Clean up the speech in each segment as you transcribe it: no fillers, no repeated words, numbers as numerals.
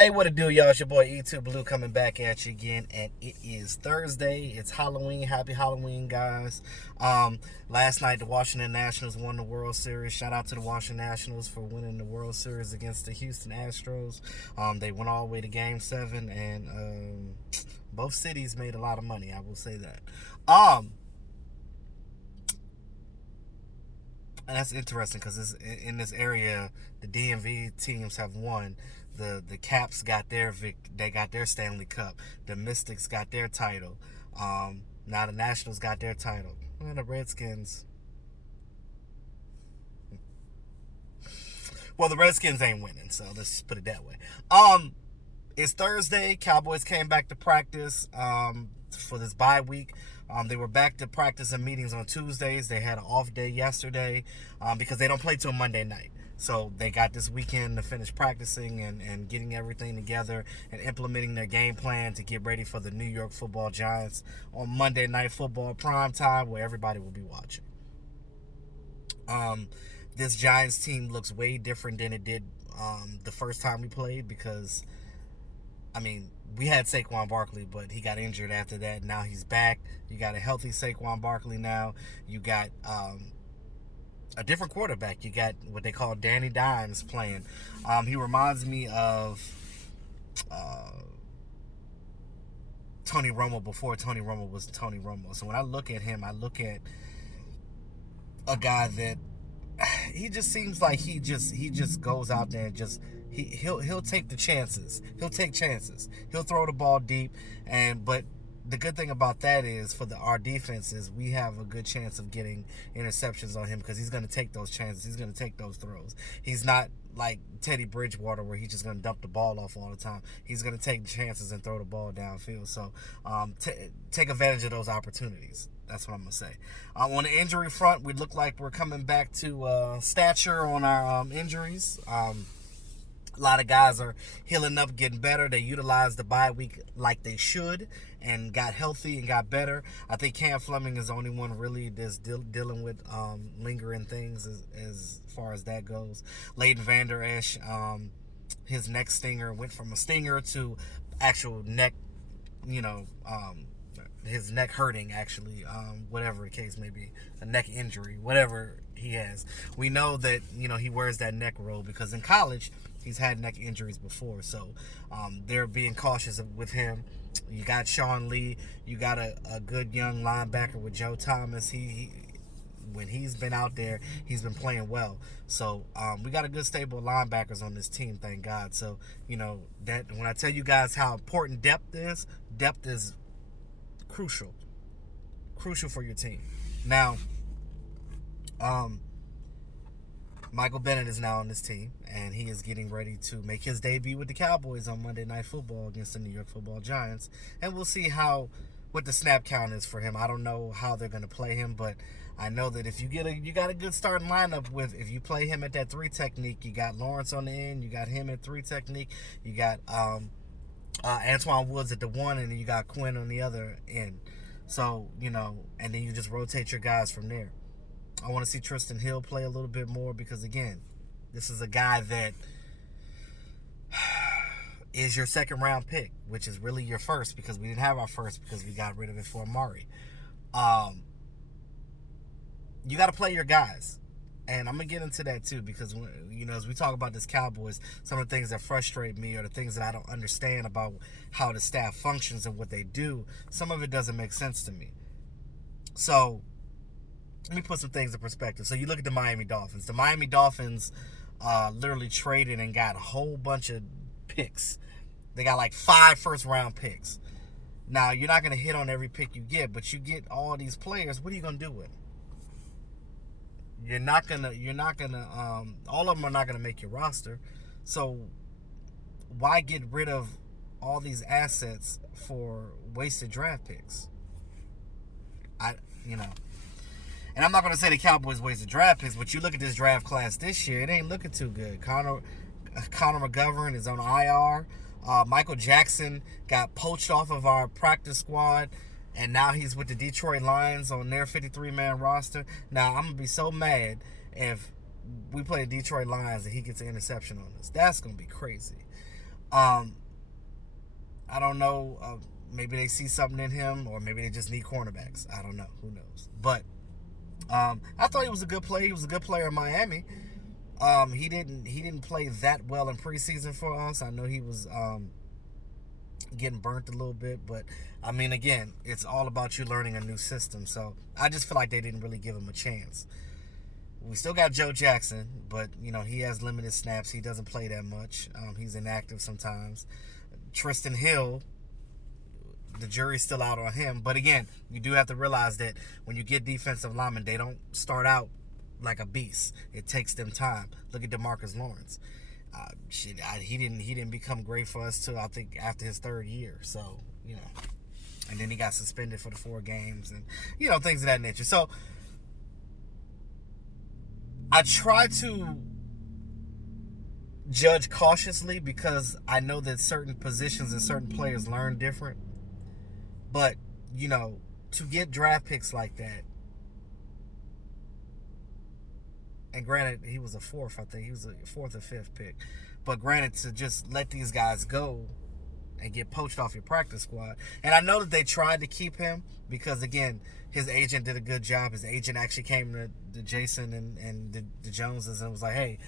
Hey, what it do, y'all? It's your boy E2 Blue coming back at you again, and it is Thursday. It's Halloween. Happy Halloween, guys. Last night, the Washington Nationals won the World Series. Shout out to the Washington Nationals for winning the World Series against the Houston Astros. They went all the way to Game 7, and both cities made a lot of money, I will say that. And that's interesting because in this area, the DMV teams have won. The Caps got they got their Stanley Cup. The Mystics got their title. Now the Nationals got their title. And the Redskins. Well, the Redskins ain't winning, so let's just put it that way. It's Thursday. Cowboys came back to practice for this bye week. They were back to practice and meetings on Tuesdays. They had an off day yesterday because they don't play till Monday night. So they got this weekend to finish practicing and getting everything together and implementing their game plan to get ready for the New York Football Giants on Monday Night Football prime time, where everybody will be watching. This Giants team looks way different than it did the first time we played because, I mean, we had Saquon Barkley, but he got injured after that. Now he's back. You got a healthy Saquon Barkley now. You got a different quarterback. You got what they call Danny Dimes playing. He reminds me of Tony Romo before Tony Romo was Tony Romo. So when I look at him, I look at a guy that he just seems like he just goes out there and just he'll take the chances. He'll take chances. He'll throw the ball deep, but the good thing about that is for our defense is we have a good chance of getting interceptions on him because he's going to take those chances. He's going to take those throws. He's not like Teddy Bridgewater where he's just going to dump the ball off all the time. He's going to take chances and throw the ball downfield. So take advantage of those opportunities. That's what I'm going to say. On the injury front, we look like we're coming back to stature on our injuries. A lot of guys are healing up, getting better. They utilized the bye week like they should and got healthy and got better. I think Cam Fleming is the only one really that's dealing with lingering things as far as that goes. Leighton Vander Esch, his neck stinger went from a stinger to actual neck, his neck hurting, actually, whatever the case may be, a neck injury, whatever he has. We know that, he wears that neck roll because in college, he's had neck injuries before. So they're being cautious with him. You got Sean Lee. You got a good young linebacker with Joe Thomas. He when he's been out there, he's been playing well. So we got a good stable of linebackers on this team, thank God. So, that when I tell you guys how important depth is crucial for your team. Now, Michael Bennett is now on this team, and he is getting ready to make his debut with the Cowboys on Monday Night Football against the New York Football Giants. And we'll see what the snap count is for him. I don't know how they're going to play him, but I know that if you got a good starting lineup if you play him at that 3 technique, you got Lawrence on the end, you got him at 3 technique, you got Antoine Woods at the 1, and then you got Quinn on the other end. So, and then you just rotate your guys from there. I want to see Tristan Hill play a little bit more because, again, this is a guy that is your second-round pick, which is really your first because we didn't have our first because we got rid of it for Amari. You got to play your guys. And I'm going to get into that, too, because, as we talk about this Cowboys, some of the things that frustrate me or the things that I don't understand about how the staff functions and what they do, some of it doesn't make sense to me. So let me put some things in perspective. So you look at the Miami Dolphins. The Miami Dolphins literally traded and got a whole bunch of picks. They got like 5 first-round picks. Now, you're not going to hit on every pick you get, but you get all these players. What are you going to do with them? All of them are not going to make your roster. So why get rid of all these assets for wasted draft picks? And I'm not going to say the Cowboys wasted draft picks, but you look at this draft class this year, it ain't looking too good. Connor McGovern is on IR. Michael Jackson got poached off of our practice squad, and now he's with the Detroit Lions on their 53-man roster. Now, I'm going to be so mad if we play the Detroit Lions and he gets an interception on us. That's going to be crazy. Um, I don't know. Maybe they see something in him, or maybe they just need cornerbacks. I don't know. Who knows? But I thought he was a good player. He was a good player in Miami. He didn't play that well in preseason for us. I know he was getting burnt a little bit, but I mean, again, it's all about you learning a new system. So I just feel like they didn't really give him a chance. We still got Joe Jackson, but he has limited snaps. He doesn't play that much. He's inactive sometimes. Tristan Hill, the jury's still out on him. But again, you do have to realize that when you get defensive linemen, they don't start out like a beast. It takes them time. Look at DeMarcus Lawrence. He didn't become great for us till I think after his third year. So and then he got suspended for the 4 games and things of that nature. So I try to judge cautiously because I know that certain positions and certain players learn different. But, to get draft picks like that, and granted, he was a 4th, I think. He was a 4th or 5th pick. But granted, to just let these guys go and get poached off your practice squad. And I know that they tried to keep him because, again, his agent did a good job. His agent actually came to Jason and the Joneses and was like, hey,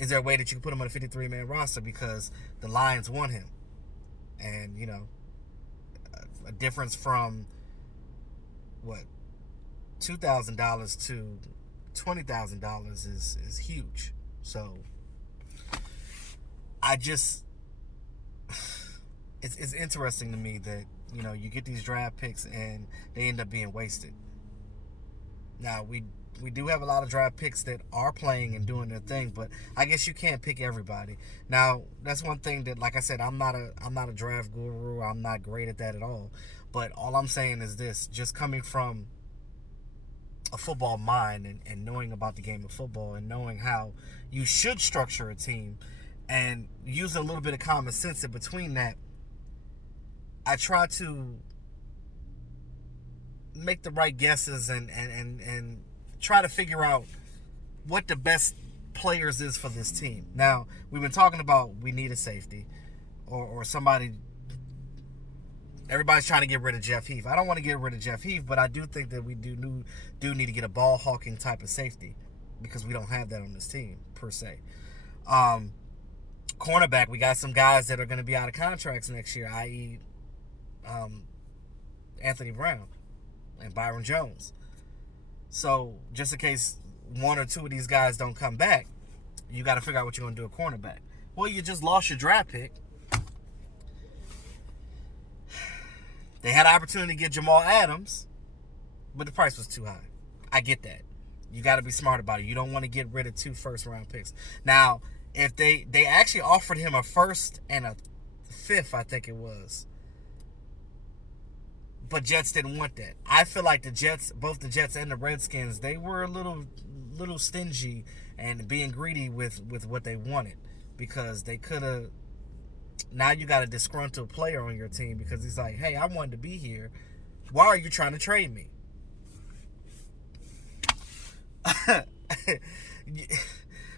is there a way that you can put him on a 53-man roster because the Lions want him? And, a difference from, $2,000 to $20,000 is huge. So I just, it's interesting to me that, you get these draft picks and they end up being wasted. Now, we do have a lot of draft picks that are playing and doing their thing, but I guess you can't pick everybody. Now, that's one thing that, like I said, I'm not a draft guru. I'm not great at that at all. But all I'm saying is this, just coming from a football mind and knowing about the game of football and knowing how you should structure a team and using a little bit of common sense in between that, I try to make the right guesses and try to figure out what the best players is for this team. Now, we've been talking about we need a safety or somebody. Everybody's trying to get rid of Jeff Heath. I don't want to get rid of Jeff Heath, but I do think that we do need to get a ball hawking type of safety because we don't have that on this team per se. Cornerback, we got some guys that are going to be out of contracts next year, i.e. Anthony Brown and Byron Jones. So just in case 1 or 2 of these guys don't come back, you got to figure out what you're going to do at cornerback. Well, you just lost your draft pick. They had an opportunity to get Jamal Adams, but the price was too high. I get that. You got to be smart about it. You don't want to get rid of 2 first-round picks. Now, if they actually offered him a 1st and a 5th, I think it was, but Jets didn't want that. I feel like the Jets, both the Jets and the Redskins, they were a little stingy and being greedy with what they wanted because they could have. Now you got a disgruntled player on your team because he's like, hey, I wanted to be here. Why are you trying to trade me?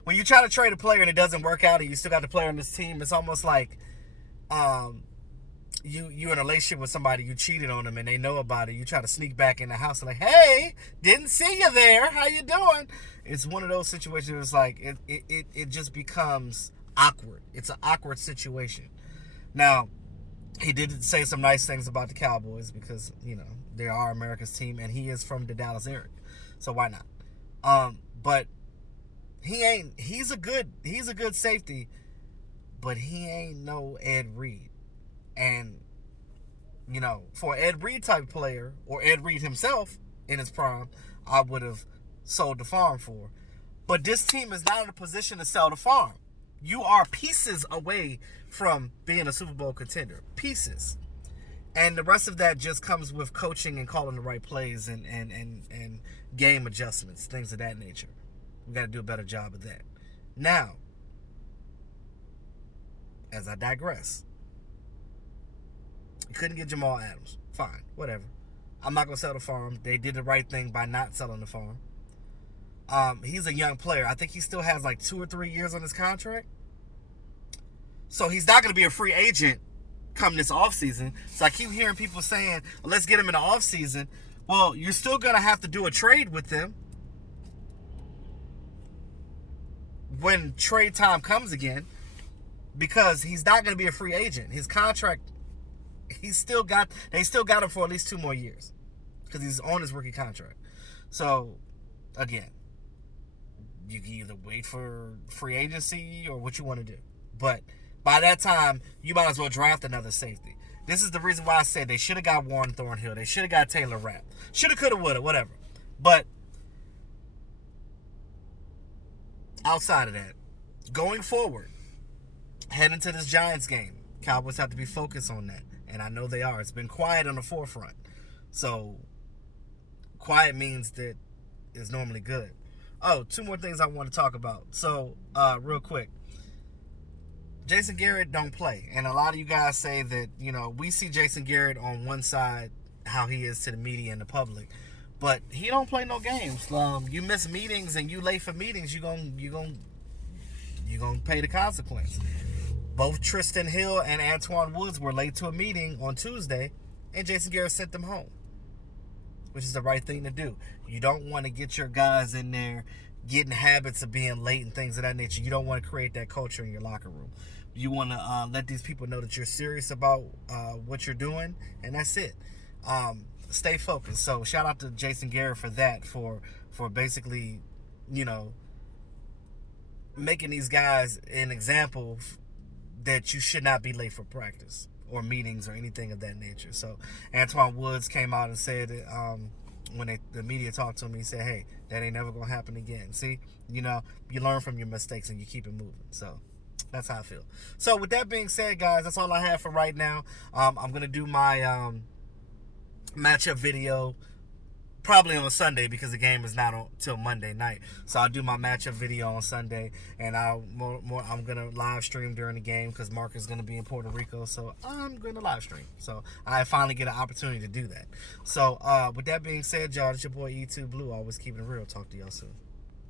When you try to trade a player and it doesn't work out and you still got the player on this team, it's almost like you in a relationship with somebody, you cheated on them and they know about it. You try to sneak back in the house and like, hey, didn't see you there. How you doing? It's one of those situations where it's like it just becomes awkward. It's an awkward situation. Now, he did say some nice things about the Cowboys because, they are America's team and he is from the Dallas area. So why not? But he's a good safety, but he ain't no Ed Reed. And, for an Ed Reed type player or Ed Reed himself in his prime, I would have sold the farm for. But this team is not in a position to sell the farm. You are pieces away from being a Super Bowl contender. Pieces. And the rest of that just comes with coaching and calling the right plays and game adjustments, things of that nature. We got to do a better job of that. Now, as I digress, you couldn't get Jamal Adams. Fine, whatever. I'm not going to sell the farm. They did the right thing by not selling the farm. He's a young player. I think he still has like 2 or 3 years on his contract. So he's not going to be a free agent come this offseason. So I keep hearing people saying, well, let's get him in the offseason. Well, you're still going to have to do a trade with them when trade time comes again, because he's not going to be a free agent. His contract, they still got him for at least 2 more years because he's on his rookie contract. So, again, you can either wait for free agency or what you want to do. But by that time, you might as well draft another safety. This is the reason why I said they should have got Warren Thornhill. They should have got Taylor Rapp. Should have, could have, would have, whatever. But outside of that, going forward, heading to this Giants game, Cowboys have to be focused on that. And I know they are. It's been quiet on the forefront. So, quiet means that it's normally good. Oh, 2 more things I want to talk about. So, real quick. Jason Garrett don't play. And a lot of you guys say that, we see Jason Garrett on one side, how he is to the media and the public. But he don't play no games. You miss meetings and you late for meetings, you're gonna pay the consequence. Both Tristan Hill and Antoine Woods were late to a meeting on Tuesday, and Jason Garrett sent them home, which is the right thing to do. You don't want to get your guys in there getting habits of being late and things of that nature. You don't want to create that culture in your locker room. You want to let these people know that you're serious about what you're doing, and that's it. Stay focused. So shout out to Jason Garrett for that, for basically, making these guys an example that you should not be late for practice or meetings or anything of that nature. So Antoine Woods came out and said that, when the media talked to him, he said, hey, that ain't never going to happen again. See, you learn from your mistakes and you keep it moving. So that's how I feel. So with that being said, guys, that's all I have for right now. I'm going to do my matchup video probably on Sunday because the game is not till Monday night. So I'll do my matchup video on Sunday, and I'm going to live stream during the game because Mark is going to be in Puerto Rico, so I'm going to live stream. So I finally get an opportunity to do that. So with that being said, y'all, it's your boy E2 Blue, always keeping it real. Talk to y'all soon.